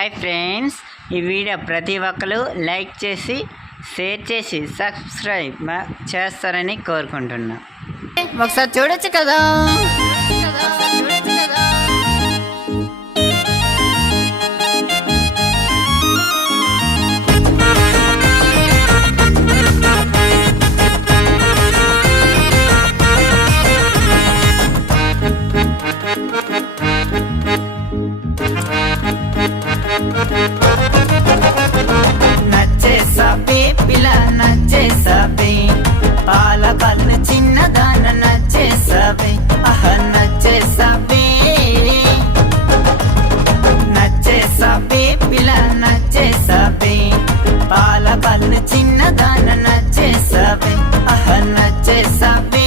Hi friends, ఈ video ప్రతి ఒక్కరు లైక్ చేసి షేర్ చేసి సబ్స్క్రైబ్ చేస్తారని కోరుకుంటున్నా. ఒకసారి చూడొచ్చు కదా. నచ్చేసాబే పిల్ల నచ్చేసాబే, పాల కళ్ళు చిన్నదాన నచ్చేసాబే, నచ్చేసాబే. నచ్చేసాబే పిల్ల నచ్చేసాబే, పాల కళ్ళు చిన్నదాన నచ్చేసాబే, నచ్చేసాబే.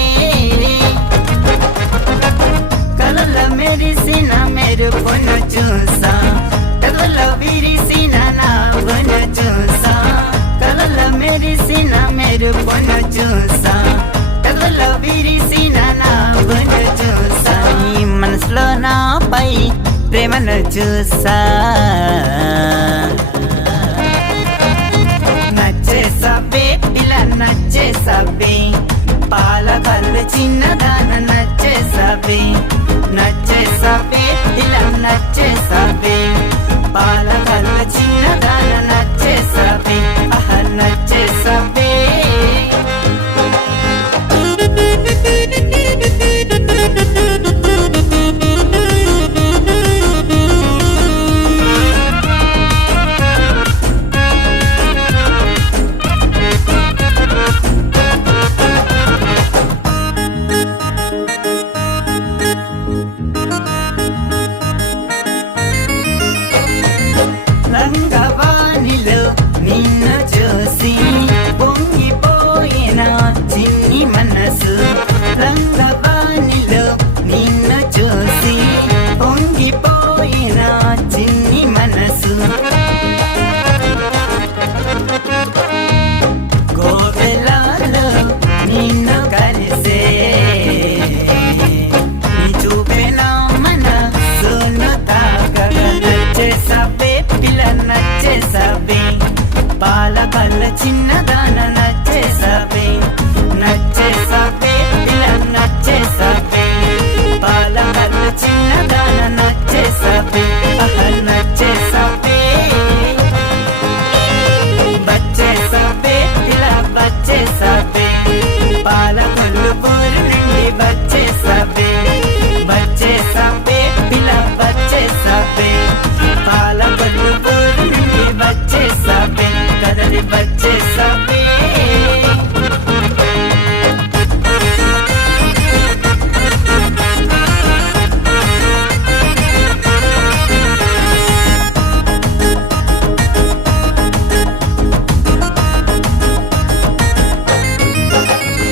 కళ్ళ మెరిసిన మెరుపును చూసా, కళ్ళ విరిసిన నావను చూసా, కళ్ళ మెరిసిన మెరుపును చూసా, కళ్ళ విరిసిన నావను చూసా. నీ మనసులో నాపై ప్రేమను చూసా. నచ్చేసాబే పిల్ల నచ్చేసాబే, పాల కళ్ళు చిన్నదాన నచ్చేసాబే, నచ్చేసాబే పిల్ల నచ్చేసాబే, పాల కళ్ళు చిన్నదాన నచ్చేసాబే, నచ్చేసాబే. రంగవాణిలో నిన్ను చూసి పొంగిపోయిన చిన్ని మనసు, రంగవాణిలో నిన్ను చూసి పొంగిపోయిన చిన్ని మనసు. గోవెలలో నిన్ను కలిసే నీ చూపేనా మనసును తాకగా. నచ్చేసాబే పిల్ల నచ్చేసాబే, పాల కళ్ళ చిన్నదాన